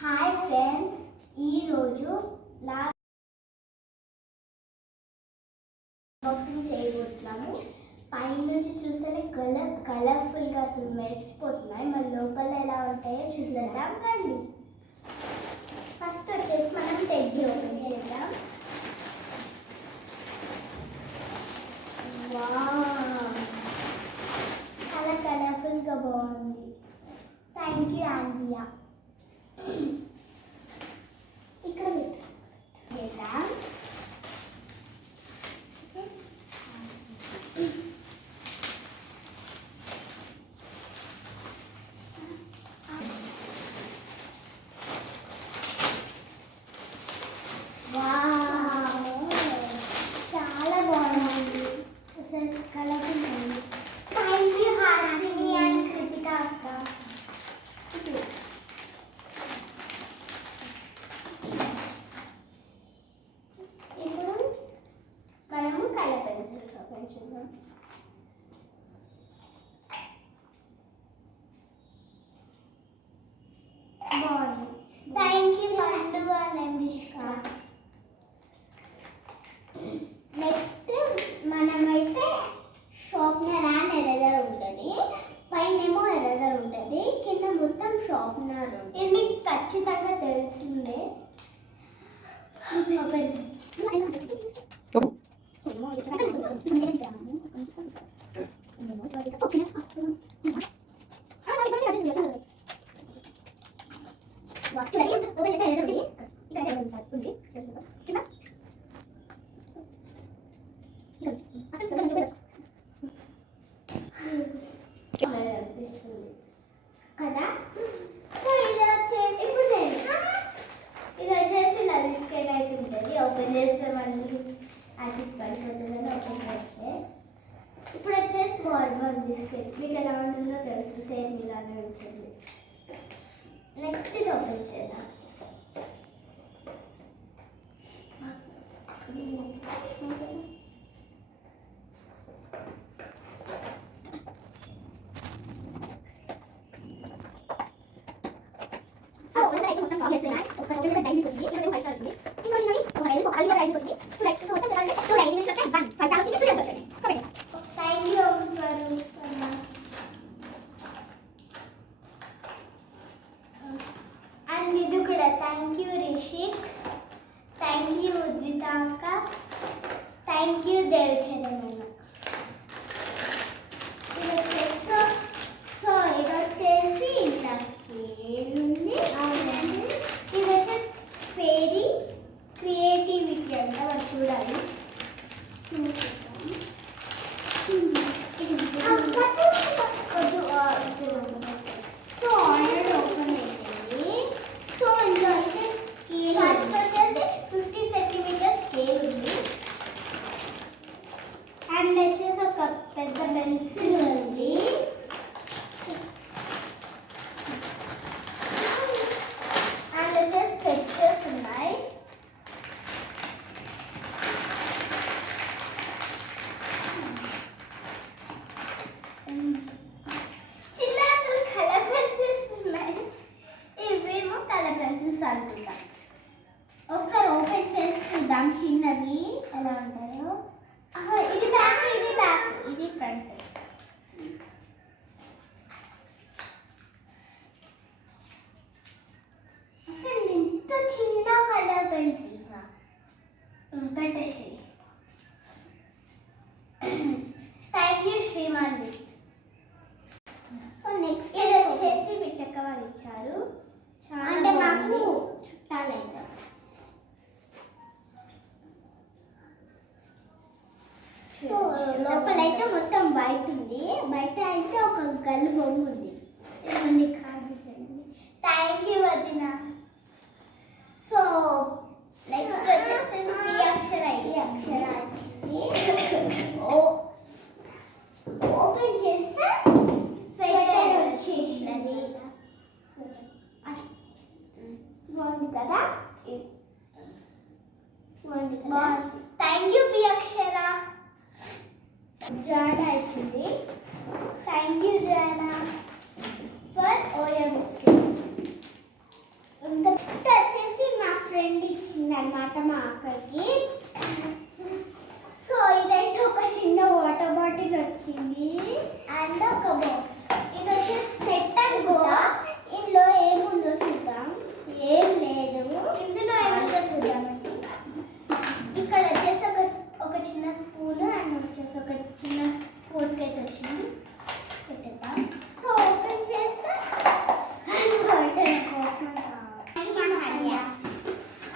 Hi friends, ఈరోజు unboxing చేయబోతున్నాము. పైనుంచి చూస్తేనే కలర్ఫుల్గా అసలు మెరిసిపోతున్నాయి. మరి లోపల ఎలా ఉంటాయో చూసేద్దాం రండి. ఫస్ట్ వచ్చేసి మనం టెడ్డీ ఓపెన్ చేద్దాం. చాలా కలర్ఫుల్గా బాగుంది. Thank you Ambia. ఇక్కడ పెట్టా చాలా బాగుంది. అసలు కలర్ఫుల్ ఉంది. Thank you Hasini and Krithika అక్క. Thank you Pandu and Anvishka. Next మనమైతే షార్ప్నర్ అండ్ ఎరేజర్ ఉంటుంది. పైనేమో ఎరేజర్ ఉంటుంది, కింద మొత్తం షార్ప్నర్ ఉంటుంది. ఇది మీకు ఖచ్చితంగా తెలిసిందే. కదా. సో ఇది వచ్చేసి ఇలా బిస్కెట్ అయితే ఉంటుంది. ఓపెన్ చేస్తే మళ్ళీ అది పడిపోతుందని ఓపెన్ చేస్తే. ఇప్పుడు వచ్చేసి బార్బన్ బిస్కెట్ మీకు ఎలా ఉంటుందో తెలుసు, సేమ్ ఇలానే ఉంటుంది. నెక్స్ట్ ఇది ఓపెన్ చేద్దాం. అండ్ ఇది కూడా thank you Rishik, thank you Udvitanka, thank you Devacharan. ఇది వచ్చేసి ఇది వచ్చేసి ఇంత స్కేల్ ఉంది. ఇది వచ్చేసి ఫేరీ క్రియేటివిటీ అంట, మరి చూడాలి. సో ఆల్రెడీ ఓపెన్ అయిపోయింది. సో ఇందులో అయితే స్కేల్ ఫస్ట్ వచ్చేసి 50 సెంటీమీటర్ స్కేల్ ఉంది. అండ్ వచ్చేసి ఒక పెద్ద పెన్సిల్ ఉంది. అండ్ వచ్చేసి స్కెచెస్ ఉన్నాయి. చిన్న అసలు కలర్ పెన్సిల్స్ ఉన్నాయి. ఇవేమో కలర్ పెన్సిల్స్ అనుకుంటా. ఒకసారి ఓపెన్ చేసి చూద్దాం చిన్నవి ఎలా ఉంటాయో. ఇది బ్యాక్, ఇది బ్యాక్, ఇది ఫ్రంట్. అసలు ఇంత చిన్న కలర్ పెన్సిల్సా? పెట్టేసి. Thank you Shrimanvi. So next ఇది వచ్చేసి బిట్టక్క వాళ్ళు ఇచ్చారు. అంటే మాకు చుట్టాలైతే. సో లోపలైతే మొత్తం వైట్ ఉంది, బయట అయితే ఒక గల్లు బొమ్మ ఉంది. ఇవన్నీ కార్డు చేయండి. థ్యాంక్ యూ వదిన. సో నెక్స్ట్ వచ్చేసి అక్షర ఓపెన్ చేస్తే స్వెటర్ వచ్చేసినది. బాగుంది కదా. బాగుంది. థ్యాంక్ యూ పి అక్షర. జానా ఇచ్చింది. Thank you Jana for Oreo biscuit. Friend ఇచ్చింది అనమాట మా అక్కకి. సో ఇదైతే ఒక చిన్న వాటర్ బాటిల్ వచ్చింది అండ్ ఒక బాక్స్. ఇది వచ్చేసి సెట్ అనుకుంటా. ఇందులో ఏముందో చూద్దాం. ఏం లేదు, ఇందులో ఏముందో చూద్దామండి. ఇక్కడ వచ్చేసి ఒక చిన్న స్పూన్ అండ్ వచ్చేసి ఒక చిన్న ఫోర్క్ అయితే వచ్చింది. పెట్టేద్దాం. సో ఓపెన్ చేస్తే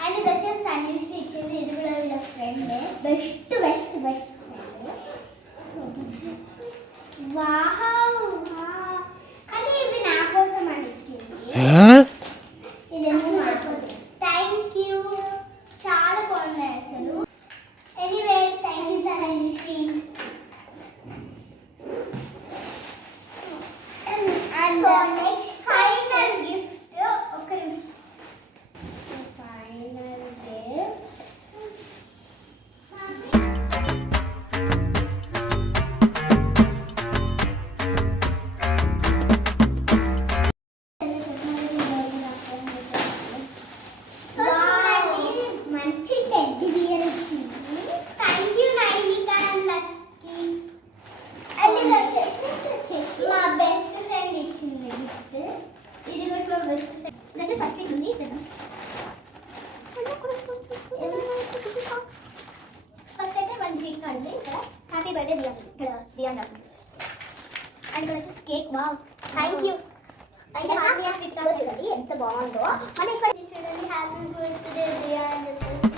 అండ్ ఇది వచ్చేసి సన్నిష్టి ఇచ్చింది. ఇది కూడా వీళ్ళ friend, best best best friend. Wow, కానీ ఇవి నా కోసం అని ఇచ్చింది. ఇదేమో నా కోసం. థ్యాంక్ యూ, చాలా బాగున్నాయి అసలు. Anyway thank you Sannishti. And next final gift. ఒక ఫైనల్ గిఫ్ట్ మంచి టెడ్డీ బియర్ ఇచ్చింది. Thank you Nainika and Lucky. And ఇది వచ్చేసి మా బెస్ట్ ఫ్రెండ్ ఇచ్చింది గిఫ్ట్. ఇది కూడా మా బెస్ట్ ఫ్రెండ్. ఇది వచ్చేసి ఫస్ట్ ఇచ్చింది. ఫస్ట్ అయితే వన్ గ్రీన్ కార్డ్ ఉంది. ఇక్కడ హ్యాపీ బర్త్డే దియా, ఇక్కడ దియా రాసింది. అండ్ ఇక్కడ వచ్చేసి కేక్. Wow, thank you. అంటే హాస్య కిట్కాలో చూడండి ఎంత బాగుందో. మన ఇక్కడ చూడండి హ్యాపీ బర్త్డే దియా అని చెప్పేసి.